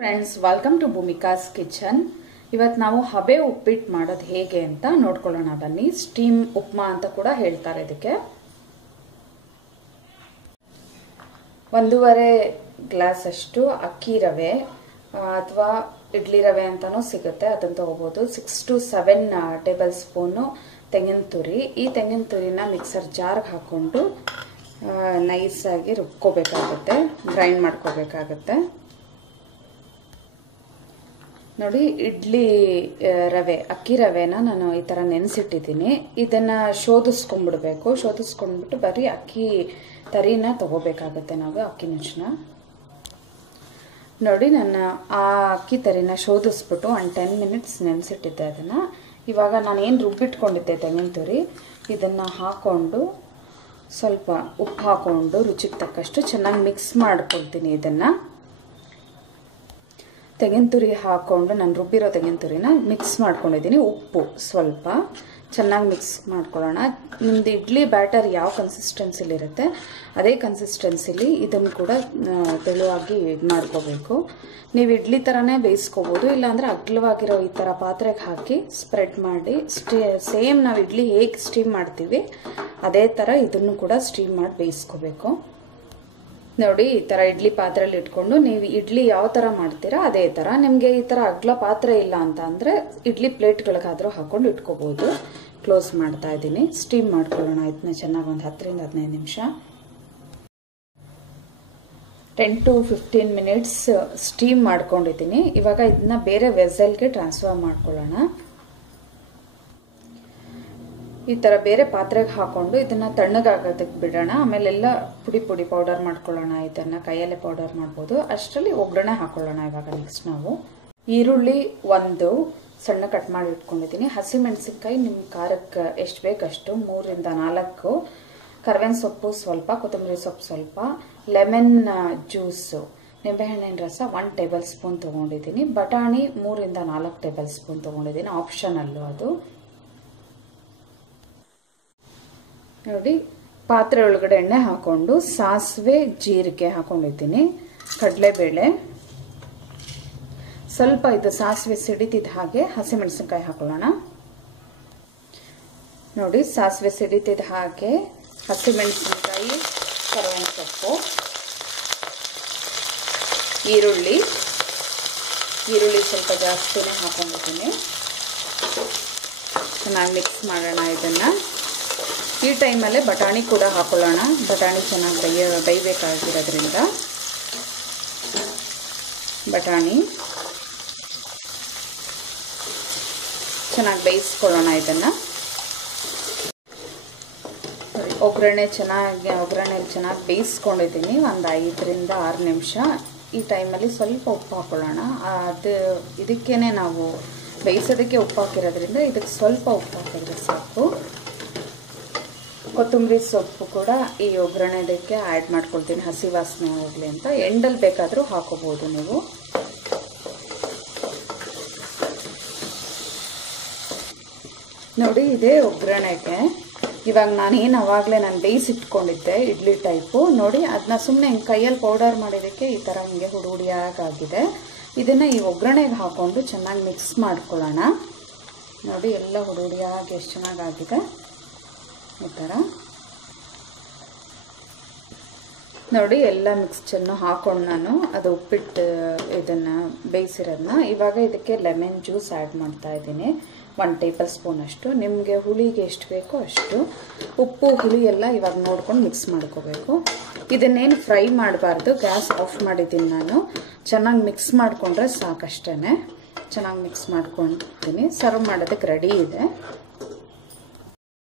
Friends, welcome to Bhoomika's kitchen. ಇವತ್ತು ನಾವು ಹಬೆ ಉಪ್ಪಿಟ್ಟು ಮಾಡೋದು ಹೇಗೆ ಅಂತ ನೋಡ್ಕೊಳ್ಳೋಣ ಬನ್ನಿ. ಸ್ಟೀಮ್ ಉಪ್ಮಾ ಅಂತ ಕೂಡ ಹೇಳ್ತಾರೆ ಇದಕ್ಕೆ. 1.5 ಗ್ಲಾಸ್ ಅಷ್ಟು ಅಕ್ಕಿ ರವೆ ಅಥವಾ ಇಡ್ಲಿ ರವೆ ಅಂತಾನೂ ಸಿಗುತ್ತೆ, ಅದನ್ನು ತಗೋಬಹುದು. 6 to 7 ಟೇಬಲ್ ಸ್ಪೂನು ತೆಂಗಿನ ತುರಿ. ಈ ತೆಂಗಿನ ತುರಿನ ಮಿಕ್ಸರ್ ಜಾರ್ಗೆ ಹಾಕೊಂಡು ನೈಸಾಗಿ ರುಬ್ಕೋಬೇಕಾಗುತ್ತೆ, ಗ್ರೈಂಡ್ ಮಾಡ್ಕೋಬೇಕಾಗುತ್ತೆ. ನೋಡಿ, ಇಡ್ಲಿ ರವೆ ಅಕ್ಕಿ ರವೆನ ನಾನು ಈ ಥರ ನೆನೆಸಿಟ್ಟಿದ್ದೀನಿ. ಇದನ್ನು ಶೋಧಿಸ್ಕೊಂಡ್ಬಿಡ್ಬೇಕು. ಶೋಧಿಸ್ಕೊಂಡ್ಬಿಟ್ಟು ಬರೀ ಅಕ್ಕಿ ತರಿನ ತಗೋಬೇಕಾಗುತ್ತೆ ನಾವು, ಅಕ್ಕಿ ನುಚ್ಚನ್ನ. ನೋಡಿ, ನಾನು ಆ ಅಕ್ಕಿ ತರಿನ ಶೋಧಿಸ್ಬಿಟ್ಟು 10 ಮಿನಿಟ್ಸ್ ನೆನೆಸಿಟ್ಟಿದ್ದೆ ಅದನ್ನು. ಇವಾಗ ನಾನು ಏನು ರುಬ್ಬಿಟ್ಕೊಂಡಿದ್ದೆ ತೆಂಗಿನ ತುರಿ, ಇದನ್ನು ಹಾಕ್ಕೊಂಡು ಸ್ವಲ್ಪ ಉಪ್ಪು ಹಾಕ್ಕೊಂಡು ರುಚಿಗೆ ತಕ್ಕಷ್ಟು ಚೆನ್ನಾಗಿ ಮಿಕ್ಸ್ ಮಾಡ್ಕೊಳ್ತೀನಿ. ಇದನ್ನು ತೆಂಗಿನ ತುರಿ ಹಾಕ್ಕೊಂಡು ನಾನು ರುಬ್ಬಿರೋ ತೆಂಗಿನ ತುರಿನ ಮಿಕ್ಸ್ ಮಾಡ್ಕೊಂಡಿದ್ದೀನಿ. ಉಪ್ಪು ಸ್ವಲ್ಪ ಚೆನ್ನಾಗಿ ಮಿಕ್ಸ್ ಮಾಡ್ಕೊಳ್ಳೋಣ. ನಿಮ್ಮದು ಇಡ್ಲಿ ಬ್ಯಾಟರ್ ಯಾವ ಕನ್ಸಿಸ್ಟೆನ್ಸಿಲಿರುತ್ತೆ ಅದೇ ಕನ್ಸಿಸ್ಟೆನ್ಸಿಲಿ ಇದನ್ನು ಕೂಡ ತೆಳುವಾಗಿ ಇದು ಮಾಡ್ಕೋಬೇಕು. ನೀವು ಇಡ್ಲಿ ಥರನೇ ಬೇಯಿಸ್ಕೋಬೋದು, ಇಲ್ಲಾಂದರೆ ಅಗ್ಲವಾಗಿರೋ ಈ ಥರ ಪಾತ್ರೆಗೆ ಹಾಕಿ ಸ್ಪ್ರೆಡ್ ಮಾಡಿ ಸೇಮ್ ನಾವು ಇಡ್ಲಿ ಹೇಗೆ ಸ್ಟೀಮ್ ಮಾಡ್ತೀವಿ ಅದೇ ಥರ ಇದನ್ನು ಕೂಡ ಸ್ಟೀಮ್ ಮಾಡಿ ಬೇಯಿಸ್ಕೋಬೇಕು. ನೋಡಿ, ಈ ಥರ ಇಡ್ಲಿ ಪಾತ್ರೆಯಲ್ಲಿ ಇಟ್ಕೊಂಡು ನೀವು ಇಡ್ಲಿ ಯಾವ ಥರ ಮಾಡ್ತೀರಾ ಅದೇ ಥರ. ನಿಮಗೆ ಈ ಥರ ಅಗ್ಲ ಪಾತ್ರೆ ಇಲ್ಲ ಅಂತ ಅಂದರೆ ಇಡ್ಲಿ ಪ್ಲೇಟ್ಗಳಿಗಾದರೂ ಹಾಕೊಂಡು ಇಟ್ಕೋಬೋದು. ಕ್ಲೋಸ್ ಮಾಡ್ತಾ ಇದ್ದೀನಿ. ಸ್ಟೀಮ್ ಮಾಡ್ಕೊಳ್ಳೋಣ ಇದನ್ನ ಚೆನ್ನಾಗಿ ಒಂದು 10 ರಿಂದ 15 ನಿಮಿಷ. 10 to 15 ಮಿನಿಟ್ಸ್ ಸ್ಟೀಮ್ ಮಾಡ್ಕೊಂಡಿದ್ದೀನಿ. ಇವಾಗ ಇದನ್ನ ಬೇರೆ ವೆಸಲ್ಗೆ ಟ್ರಾನ್ಸ್ಫರ್ ಮಾಡ್ಕೊಳ್ಳೋಣ. ಈ ಥರ ಬೇರೆ ಪಾತ್ರೆಗೆ ಹಾಕೊಂಡು ಇದನ್ನು ತಣ್ಣಗಾಗೋದಕ್ಕೆ ಬಿಡೋಣ. ಆಮೇಲೆಲ್ಲ ಪುಡಿ ಪೌಡರ್ ಮಾಡ್ಕೊಳ್ಳೋಣ. ಇದನ್ನು ಕೈಯಲ್ಲೇ ಪೌಡರ್ ಮಾಡ್ಬೋದು. ಅಷ್ಟರಲ್ಲಿ ಒಗ್ಗರಣೆ ಹಾಕೊಳ್ಳೋಣ. ಇವಾಗ ನೆಕ್ಸ್ಟ್ ನಾವು ಈರುಳ್ಳಿ 1 ಸಣ್ಣ ಕಟ್ ಮಾಡಿ ಇಟ್ಕೊಂಡಿದ್ದೀನಿ. ಹಸಿಮೆಣಸಿನ್ಕಾಯಿ ನಿಮ್ಮ ಖಾರಕ್ಕೆ ಎಷ್ಟು ಬೇಕಷ್ಟು 3 ರಿಂದ 4, ಕರ್ಬೇವಿನ ಸೊಪ್ಪು ಸ್ವಲ್ಪ, ಕೊತ್ತಂಬರಿ ಸೊಪ್ಪು ಸ್ವಲ್ಪ, ಲೆಮನ್ ಜ್ಯೂಸು ನಿಂಬೆಹಣ್ಣಿನ ರಸ 1 ಟೇಬಲ್ ಸ್ಪೂನ್ ತೊಗೊಂಡಿದ್ದೀನಿ. ಬಟಾಣಿ 3 ರಿಂದ 4 ಟೇಬಲ್ ಸ್ಪೂನ್ ತೊಗೊಂಡಿದ್ದೀನಿ, ಆಪ್ಷನಲ್ಲು ಅದು. ನೋಡಿ, ಪಾತ್ರೆ ಒಳಗಡೆ ಎಣ್ಣೆ ಹಾಕೊಂಡು ಸಾಸಿವೆ ಜೀರಿಗೆ ಹಾಕೊಂಡಿದ್ದೀನಿ, ಕಡಲೆಬೇಳೆ ಸ್ವಲ್ಪ. ಇದು ಸಾಸಿವೆ ಸಿಡಿತಿದ್ದ ಹಾಗೆ ಹಸಿಮೆಣಸಿನ್ಕಾಯಿ ಹಾಕೊಳ್ಳೋಣ. ನೋಡಿ, ಸಾಸಿವೆ ಸಿಡಿತಿದ್ದ ಹಾಗೆ ಹಸಿಮೆಣಸಿನ್ಕಾಯಿ, ಕರಿಬೇವಿನ ಸೊಪ್ಪು, ಈರುಳ್ಳಿ ಸ್ವಲ್ಪ ಜಾಸ್ತಿನೇ ಹಾಕೊಂಡಿದ್ದೀನಿ. ಚೆನ್ನಾಗಿ ಮಿಕ್ಸ್ ಮಾಡೋಣ ಇದನ್ನು. ಈ ಟೈಮಲ್ಲೇ ಬಟಾಣಿ ಕೂಡ ಹಾಕೊಳ್ಳೋಣ. ಬಟಾಣಿ ಚೆನ್ನಾಗಿ ಬೇಯಬೇಕಾಗಿರೋದ್ರಿಂದ ಬಟಾಣಿ ಚೆನ್ನಾಗಿ ಬೇಯಿಸ್ಕೊಳ್ಳೋಣ. ಇದನ್ನು ಒಗ್ಗರಣೆಯಲ್ಲಿ ಚೆನ್ನಾಗಿ ಬೇಯಿಸ್ಕೊಂಡಿದ್ದೀನಿ ಒಂದು 5 ರಿಂದ 6 ನಿಮಿಷ. ಈ ಟೈಮಲ್ಲಿ ಸ್ವಲ್ಪ ಉಪ್ಪು ಹಾಕೊಳ್ಳೋಣ. ಇದಕ್ಕೇನೆ ನಾವು ಬೇಯಿಸೋದಕ್ಕೆ ಉಪ್ಪು ಹಾಕಿರೋದ್ರಿಂದ ಇದಕ್ಕೆ ಸ್ವಲ್ಪ ಉಪ್ಪು ಹಾಕಿದ್ರೆ ಸಾಕು. ಕೊತ್ತಂಬರಿ ಸೊಪ್ಪು ಕೂಡ ಈ ಒಗ್ಗರಣೆದಕ್ಕೆ ಆ್ಯಡ್ ಮಾಡ್ಕೊಳ್ತೀನಿ, ಹಸಿ ವಾಸನೆ ಹೋಗಲಿ ಅಂತ. ಎಂಡಲ್ಲಿ ಬೇಕಾದರೂ ಹಾಕೋಬೋದು ನೀವು. ನೋಡಿ, ಇದೇ ಒಗ್ಗರಣೆಗೆ ಇವಾಗ ನಾನು ಅವಾಗಲೇ ಬೇಯಿಸಿಟ್ಕೊಂಡಿದ್ದೆ ಇಡ್ಲಿ ಟೈಪು. ನೋಡಿ, ಅದನ್ನ ಸುಮ್ಮನೆ ಹಿಂಗೆ ಕೈಯಲ್ಲಿ ಪೌಡರ್ ಮಾಡಿದ್ದಕ್ಕೆ ಈ ಥರ ಹಿಂಗೆ ಹುಡುಗಿಯಾಗಿದೆ. ಇದನ್ನು ಈ ಒಗ್ಗರಣೆಗೆ ಹಾಕ್ಕೊಂಡು ಚೆನ್ನಾಗಿ ಮಿಕ್ಸ್ ಮಾಡ್ಕೊಳ್ಳೋಣ. ನೋಡಿ, ಎಲ್ಲ ಹುಡುಗಿಯಾಗಿ ಎಷ್ಟು ಚೆನ್ನಾಗಾಗಿದೆ ಈ ಥರ. ನೋಡಿ, ಎಲ್ಲ ಮಿಕ್ಸ್ಚರ್ನು ಹಾಕೊಂಡು ನಾನು ಅದು ಉಪ್ಪಿಟ್ಟು ಇದನ್ನು ಬೇಯಿಸಿರೋದನ್ನ ಇವಾಗ ಇದಕ್ಕೆ ಲೆಮನ್ ಜ್ಯೂಸ್ ಆ್ಯಡ್ ಮಾಡ್ತಾ ಇದ್ದೀನಿ. 1 ಟೇಬಲ್ ಸ್ಪೂನ್ ಅಷ್ಟು. ನಿಮಗೆ ಹುಳಿಗೆ ಎಷ್ಟು ಬೇಕೋ ಅಷ್ಟು. ಉಪ್ಪು ಹುಳಿ ಎಲ್ಲ ಇವಾಗ ನೋಡ್ಕೊಂಡು ಮಿಕ್ಸ್ ಮಾಡ್ಕೋಬೇಕು. ಇದನ್ನೇನು ಫ್ರೈ ಮಾಡಬಾರ್ದು, ಗ್ಯಾಸ್ ಆಫ್ ಮಾಡಿದ್ದೀನಿ ನಾನು. ಚೆನ್ನಾಗಿ ಮಿಕ್ಸ್ ಮಾಡಿಕೊಂಡ್ರೆ ಸಾಕಷ್ಟೇ. ಚೆನ್ನಾಗಿ ಮಿಕ್ಸ್ ಮಾಡ್ಕೊಳ್ತೀನಿ. ಸರ್ವ್ ಮಾಡೋದಕ್ಕೆ ರೆಡಿ ಇದೆ.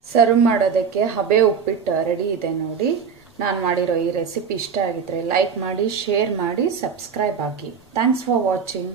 ಸರ್ವ್ ಮಾಡೋದಕ್ಕೆ ಹಬೆ ಉಪ್ಪಿಟ್ಟು ರೆಡಿ ಇದೆ. ನೋಡಿ, ನಾನು ಮಾಡಿರೋ ಈ ರೆಸಿಪಿ ಇಷ್ಟ ಆಗಿದ್ರೆ ಲೈಕ್ ಮಾಡಿ, ಶೇರ್ ಮಾಡಿ, ಸಬ್ಸ್ಕ್ರೈಬ್ ಆಗಿ. Thanks for watching.